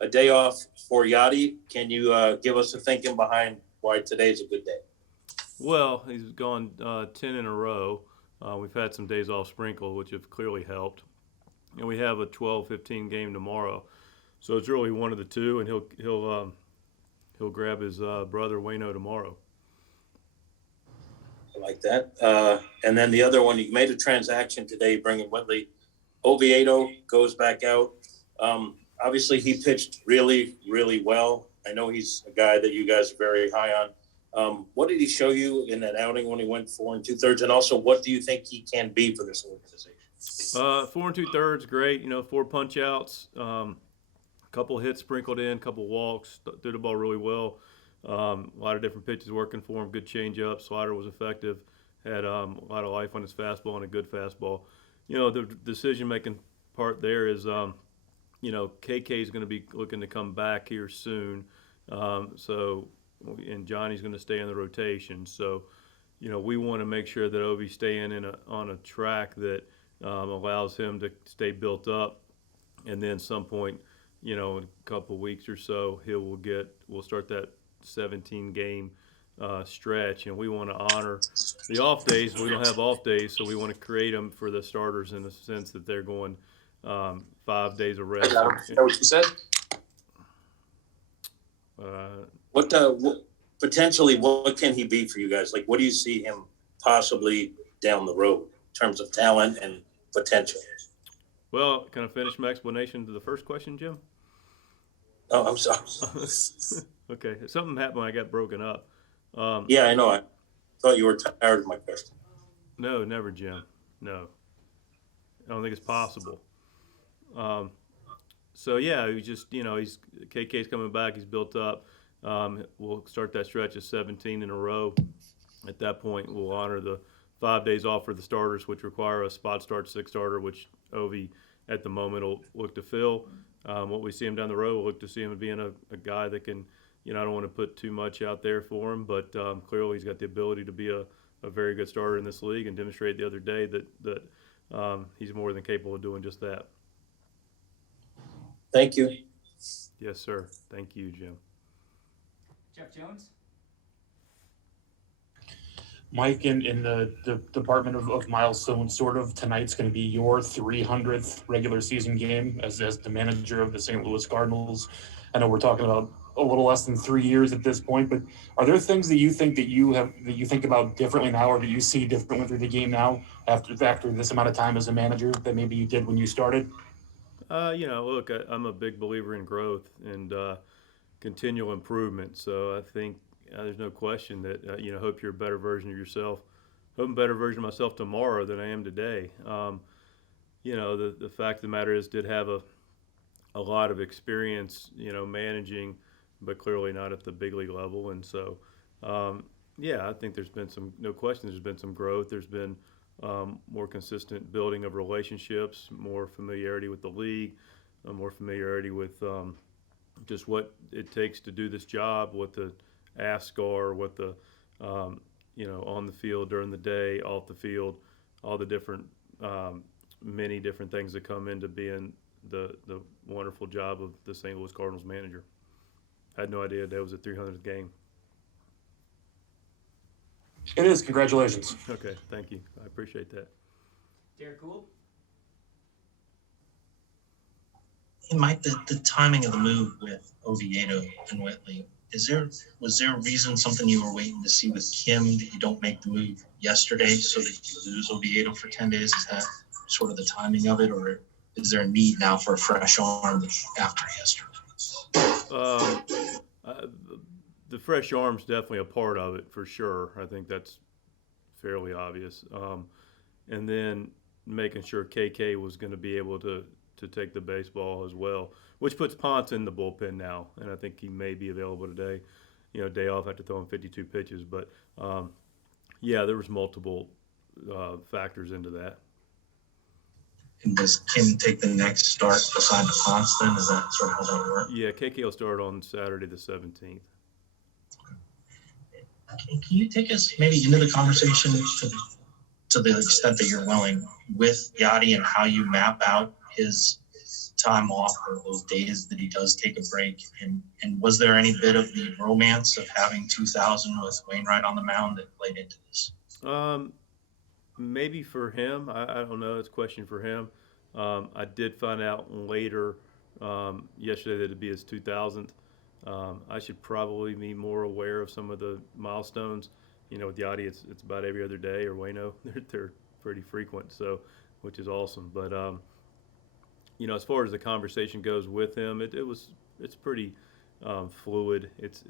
a day off for Yadi. Can you give us the thinking behind why today's a good day? Well, he's gone 10 in a row. We've had some days off sprinkled, which have clearly helped. And we have a 12-15 game tomorrow. So it's really one of the two, and he'll grab his brother Wayno tomorrow. I like that. And then the other one, you made a transaction today, bringing Whitley. Oviedo goes back out. Obviously, he pitched really, really well. I know he's a guy that you guys are very high on. What did he show you in that outing when he went 4 2/3? And also, what do you think he can be for this organization? 4 2/3, great. 4 punch outs, couple hits sprinkled in, couple walks, threw the ball really well. A lot of different pitches working for him. Good changeup, slider was effective. Had a lot of life on his fastball and a good fastball. The decision-making part there is, KK is going to be looking to come back here soon. And Johnny's going to stay in the rotation. So, we want to make sure that Ovi's staying on a track that allows him to stay built up. And then some point, in a couple of weeks or so, we'll start that 17-game stretch, and we want to honor the off days. We don't have off days, so we want to create them for the starters in the sense that they're going 5 days of rest. Is that what you said? What potentially, what can he be for you guys? Like, what do you see him possibly down the road in terms of talent and potential? Well, can I finish my explanation to the first question, Jim? Oh, I'm sorry. Okay, something happened when I got broken up. Yeah, I know. I thought you were tired of my question. No, never, Jim. No. I don't think it's possible. So, yeah, he's KK's coming back. He's built up. We'll start that stretch of 17 in a row. At that point, we'll honor the 5 days off for the starters, which require a spot start 6-starter, which Ovi at the moment will look to fill. What we see him down the road, we'll look to see him being a guy that can, I don't want to put too much out there for him, but clearly he's got the ability to be a very good starter in this league and demonstrated the other day that he's more than capable of doing just that. Thank you. Yes, sir. Thank you, Jim. Jeff Jones? Mike, in the department of milestones, tonight's going to be your 300th regular season game as the manager of the St. Louis Cardinals. I know we're talking about a little less than 3 years at this point, but are there things that you think that you think about differently now, or that you see differently through the game now after this amount of time as a manager that maybe you did when you started? Look, I'm a big believer in growth and continual improvement. So I think there's no question that, hope you're a better version of yourself. Hope I'm a better version of myself tomorrow than I am today. The fact of the matter is, did have a lot of experience, managing, but clearly not at the big league level. And so, I think there's been no question, there's been some growth. There's been more consistent building of relationships, more familiarity with the league, more familiarity with just what it takes to do this job, what the asks are, what the on the field during the day, off the field, all the different many different things that come into being the wonderful job of the St. Louis Cardinals manager. I had no idea that was a 300th game. It is. Congratulations. Okay, thank you. I appreciate that. Derek Gould? Hey, Mike, the timing of the move with Oviedo and Whitley, was there a reason, something you were waiting to see with Kim, that you don't make the move yesterday so that you lose Oviedo for 10 days? Is that sort of the timing of it, or is there a need now for a fresh arm after yesterday? The fresh arm's definitely a part of it, for sure. I think that's fairly obvious. And then making sure KK was going to be able to take the baseball as well, which puts Ponce in the bullpen now, and I think he may be available today. Day off after throwing 52 pitches. But, there was multiple factors into that. And does Kim take the next start assigned to Ponce then? Is that sort of how that works? Yeah, KK will start on Saturday the 17th. Can you take us maybe into the conversation to the extent that you're willing with Yadi, and how you map out his time off or those days that he does take a break? And was there any bit of the romance of having 2000 with Wainwright on the mound that played into this? Maybe for him, I don't know. It's a question for him. I did find out later yesterday that it'd be his 2000th. I should probably be more aware of some of the milestones. With Yadi, it's about every other day, or Wayno, they're pretty frequent, so which is awesome. But as far as the conversation goes with him, it's pretty fluid. It's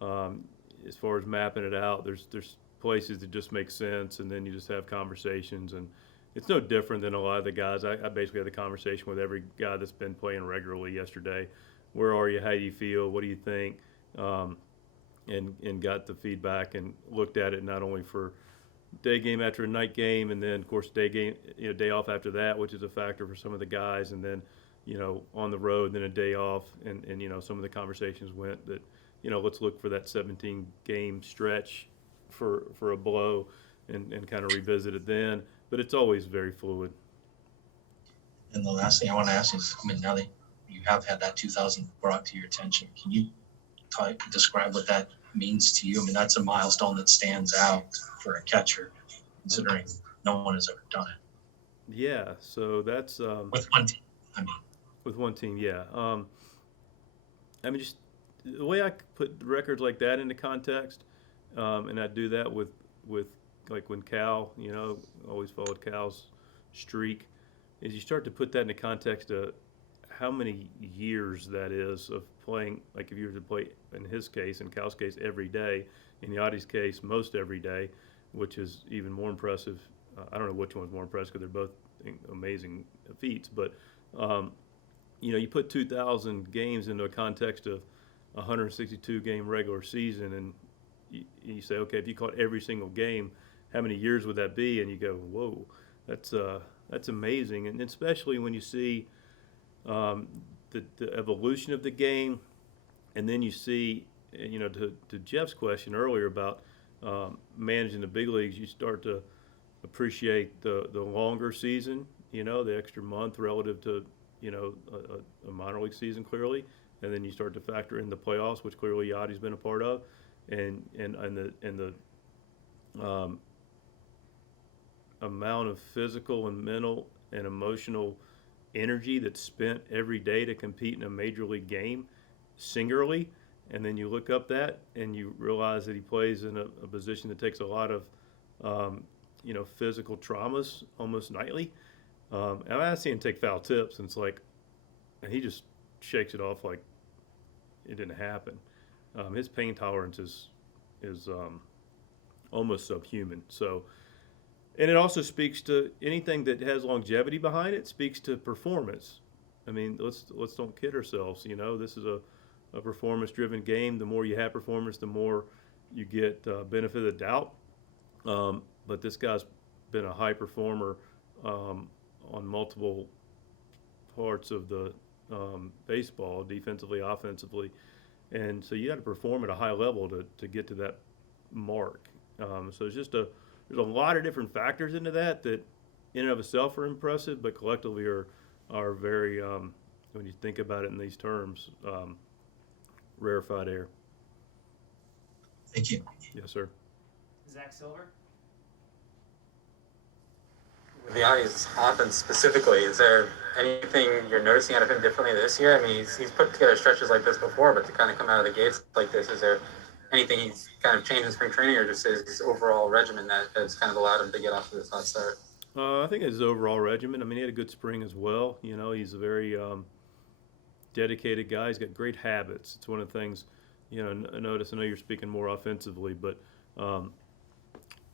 as far as mapping it out, there's places that just make sense, and then you just have conversations, and it's no different than a lot of the guys. I basically had the conversation with every guy that's been playing regularly yesterday. Where are you? How do you feel? What do you think? And got the feedback and looked at it not only for day game after a night game, and then of course day off after that, which is a factor for some of the guys, and then on the road, then a day off, and some of the conversations went that let's look for that 17 game stretch for a blow and kind of revisit it then. But it's always very fluid. And the last thing I want to ask is, now that you have had that 2000 brought to your attention, can you describe what that means to you? That's a milestone that stands out for a catcher, considering no one has ever done it. Yeah, so that's with one team. With one team, yeah. Just the way I put records like that into context, and I do that with like when Cal, always followed Cal's streak, is you start to put that into context of how many years that is of playing. Like if you were to play, in his case, in Cal's case, every day, in Yadi's case, most every day, which is even more impressive. I don't know which one's more impressive because they're both amazing feats, but you put 2,000 games into a context of 162 game regular season, and you say, okay, if you caught every single game, how many years would that be? And you go, whoa, that's amazing. And especially when you see the evolution of the game, and then you see, to Jeff's question earlier about managing the big leagues, you start to appreciate the longer season, the extra month relative to a minor league season, clearly, and then you start to factor in the playoffs, which clearly Yadi's been a part of, and the amount of physical and mental and emotional energy that's spent every day to compete in a major league game singularly. And then you look up that and you realize that he plays in a position that takes a lot of physical traumas almost nightly. And I see him take foul tips, and it's like, and he just shakes it off like it didn't happen. His pain tolerance is almost subhuman. So, and it also speaks to anything that has longevity behind it. Speaks to performance. Let's don't kid ourselves. This is a performance-driven game. The more you have performance, the more you get benefit of the doubt. But this guy's been a high performer on multiple parts of the baseball, defensively, offensively, and so you got to perform at a high level to get to that mark. So there's a lot of different factors into that in and of itself are impressive, but collectively are very, when you think about it in these terms, rarefied air. Thank you. Yes, sir. Zach Silver. With the Yankees offense specifically, is there anything you're noticing out of him differently this year? He's put together stretches like this before, but to kind of come out of the gates like this, is there anything he's kind of changed in spring training, or just his overall regimen that has kind of allowed him to get off to this hot start? I think his overall regimen. He had a good spring as well. He's a very dedicated guy. He's got great habits. It's one of the things, notice. I know you're speaking more offensively, but the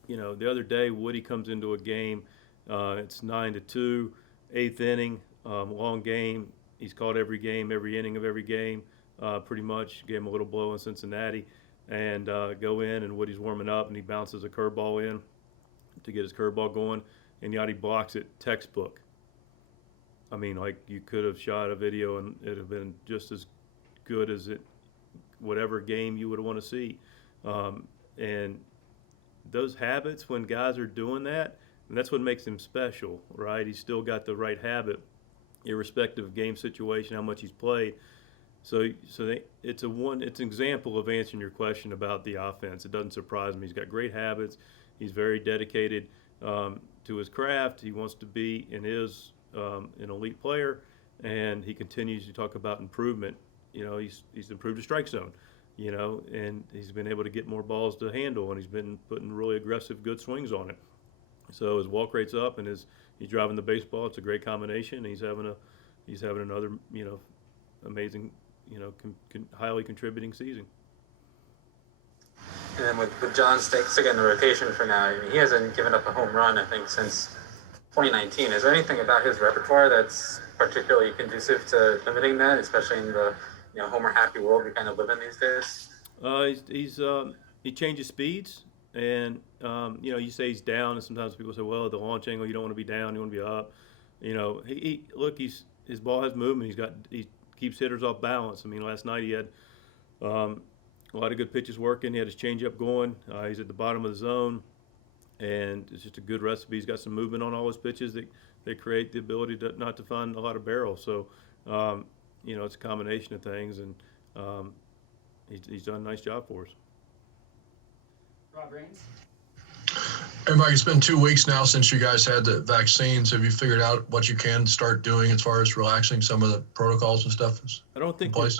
other day Woody comes into a game. It's 9-2, 8th inning, long game. He's caught every game, every inning of every game, pretty much. Gave him a little blow in Cincinnati, and go in, and Woody's warming up, and he bounces a curveball in to get his curveball going, and Yadi blocks it textbook. You could have shot a video, and it'd have been just as good as whatever game you would want to see. And those habits, when guys are doing that, and that's what makes him special, right? He's still got the right habit irrespective of game situation, how much he's played. It's an example of answering your question about the offense. It doesn't surprise me. He's got great habits. He's very dedicated to his craft. He wants to be and is an elite player, and he continues to talk about improvement. He's improved the strike zone, and he's been able to get more balls to handle, and he's been putting really aggressive, good swings on it. So his walk rate's up, and he's driving the baseball. It's a great combination. And he's having another amazing, highly contributing season. And then with John sticking in the rotation for now, he hasn't given up a home run, I think, since 2019. Is there anything about his repertoire that's particularly conducive to limiting that, especially in the homer happy world we kind of live in these days? He changes speeds, and you say he's down, and sometimes people say, well, at the launch angle, you don't want to be down, you want to be up. His ball has movement. He keeps hitters off balance. I mean, last night he had a lot of good pitches working. He had his changeup going. He's at the bottom of the zone, and it's just a good recipe. He's got some movement on all his pitches that create the ability not to find a lot of barrels. So, it's a combination of things, and he's done a nice job for us. Rob Raines. Hey, Mike, it's been 2 weeks now since you guys had the vaccines. Have you figured out what you can start doing as far as relaxing some of the protocols and stuff? I don't think place?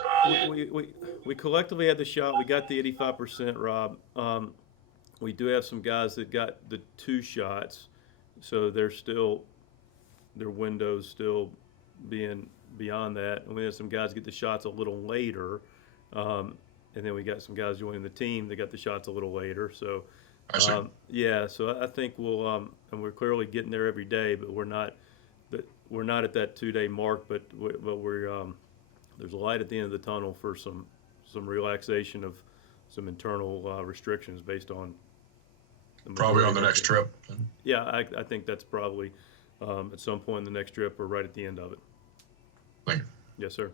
we collectively had the shot. We got the 85%, Rob. We do have some guys that got the 2 shots, so their window's still being beyond that. And we had some guys get the shots a little later, and then we got some guys joining the team that got the shots a little later. So. I see. So I think we'll, and we're clearly getting there every day, but we're not at that 2-day mark. But we're there's a light at the end of the tunnel for some relaxation of some internal restrictions based on. Probably on the next trip. Yeah, I think that's probably at some point in the next trip or right at the end of it. Thank you. Yes, sir.